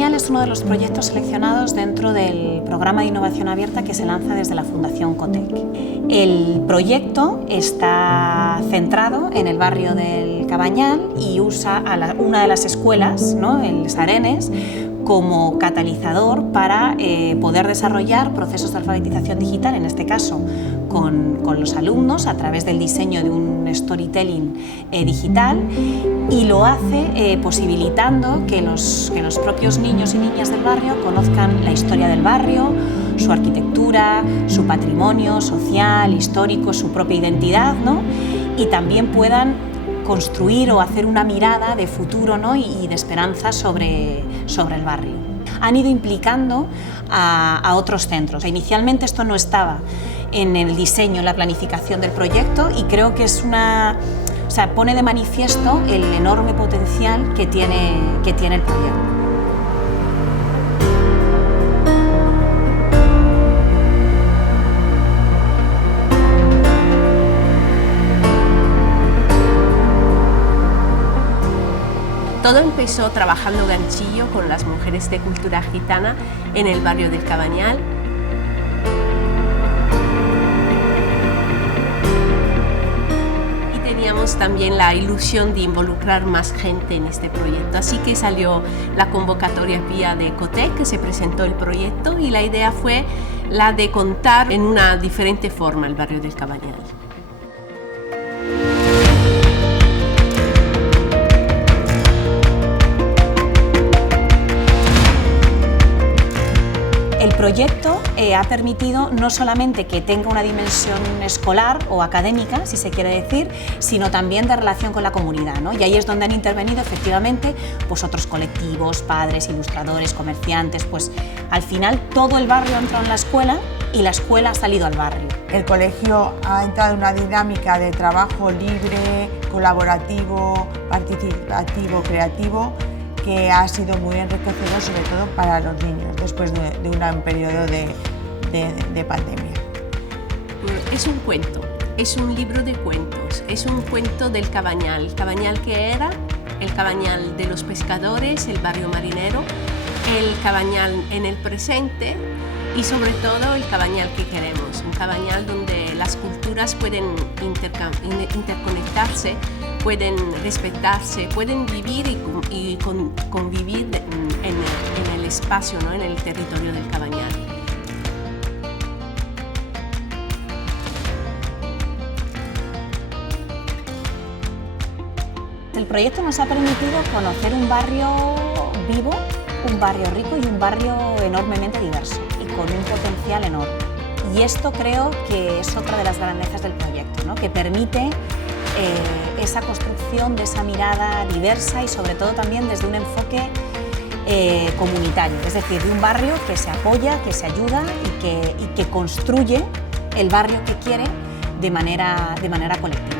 Cabañal es uno de los proyectos seleccionados dentro del programa de innovación abierta que se lanza desde la Fundación Cotec. El proyecto está centrado en el barrio del Cabañal y usa a una de las escuelas, ¿no?, el Sarenes, como catalizador para poder desarrollar procesos de alfabetización digital, en este caso con los alumnos a través del diseño de un storytelling digital, y lo hace posibilitando que los propios niños y niñas del barrio conozcan la historia del barrio, su arquitectura, su patrimonio social, histórico, su propia identidad, ¿no?, y también puedan construir o hacer una mirada de futuro, ¿no?, y de esperanza sobre el barrio. Han ido implicando a otros centros. Inicialmente esto no estaba en el diseño, en la planificación del proyecto, y creo que pone de manifiesto el enorme potencial que tiene el proyecto. Todo empezó trabajando ganchillo con las mujeres de cultura gitana en el barrio del Cabañal. Y teníamos también la ilusión de involucrar más gente en este proyecto. Así que salió la convocatoria vía de Cotec, que se presentó el proyecto, y la idea fue la de contar en una diferente forma el barrio del Cabañal. El proyecto ha permitido no solamente que tenga una dimensión escolar o académica, si se quiere decir, sino también de relación con la comunidad, ¿no? Y ahí es donde han intervenido efectivamente pues otros colectivos, padres, ilustradores, comerciantes. Pues al final todo el barrio ha entrado en la escuela y la escuela ha salido al barrio. El colegio ha entrado en una dinámica de trabajo libre, colaborativo, participativo, creativo, que ha sido muy enriquecedor, sobre todo para los niños, después de un periodo de pandemia. Es un cuento, es un libro de cuentos, es un cuento del Cabañal. El Cabañal que era, el Cabañal de los pescadores, el barrio marinero, el Cabañal en el presente y sobre todo el Cabañal que queremos, un Cabañal donde las culturas pueden interconectarse, pueden respetarse, pueden vivir y convivir en el espacio, ¿no?, en el territorio del Cabañal. El proyecto nos ha permitido conocer un barrio vivo, un barrio rico y un barrio enormemente diverso y con un potencial enorme. Y esto creo que es otra de las grandezas del proyecto, ¿no?, que permite esa construcción de esa mirada diversa y sobre todo también desde un enfoque comunitario, es decir, de un barrio que se apoya, que se ayuda y que construye el barrio que quiere de manera colectiva.